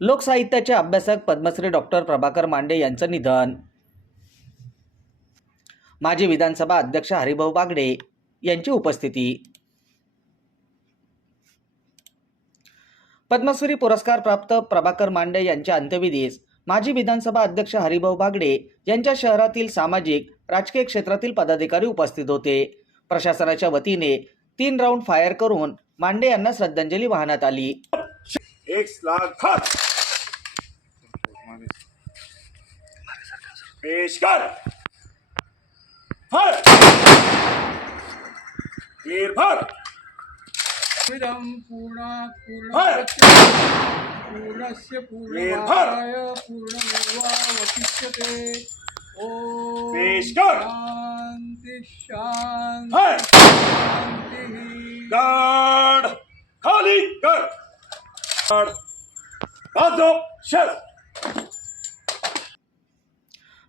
लोकसाहित्याचे अभ्यासक पद्मश्री डॉक्टर प्रभाकर मांडे यांचं निधन. माजी विधानसभा अध्यक्ष हरिभाऊ बागडे यांची उपस्थिती. पद्मश्री पुरस्कार प्राप्त प्रभाकर मांडे यांच्या अंत्यविधीस माजी विधानसभा अध्यक्ष हरिभाऊ बागडे यांच्या शहरातील सामाजिक राजकीय क्षेत्रातील पदाधिकारी उपस्थित होते. प्रशासनाच्या वतीने तीन राऊंड फायर करून मांडे यांना श्रद्धांजली वाहण्यात आली. एक लाख खत पेश कर फर तीर भर इदं पूर्णात् हर! पूर्णस्य! पूर्णमादाय पूर्णमेवावशिष्यते ॐ पेश कर! शान्ति शान्ति हर! शान्तिः गाड खाली कर गाड बाजो शस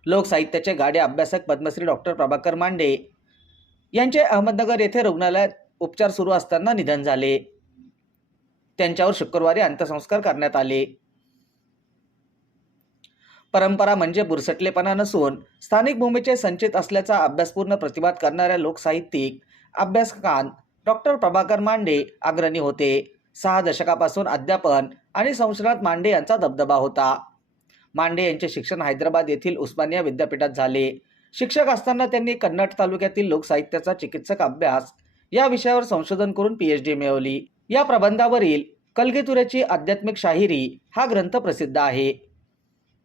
लोकसाहित्याचे गाडे अभ्यासक पद्मश्री डॉक्टर प्रभाकर मांडे यांचे अहमदनगर येथे रुग्णालयात उपचार सुरू असताना निधन झाले. त्यांच्यावर शुक्रवारी अंत्यसंस्कार करण्यात आले. परंपरा म्हणजे बुरसटलेपणा नसून स्थानिक भूमीचे संचित असल्याचा अभ्यासपूर्ण प्रतिवाद करणाऱ्या लोकसाहित्यिक अभ्यासकांत डॉक्टर प्रभाकर मांडे अग्रणी होते. सहा दशकापासून अध्यापन आणि संशोधनात मांडे यांचा दबदबा होता. मांडे यांचे शिक्षण हैदराबाद येथील उस्मानिया विद्यापीठात झाले. शिक्षक असताना त्यांनी कन्नड तालुक्यातील लोकसाहित्याचा चिकित्सक अभ्यास या विषयावर संशोधन करून पीएच डी मिळवली. या प्रबंधावरील कलगीतुऱ्याची आध्यात्मिक शाहिरी हा ग्रंथ प्रसिद्ध आहे.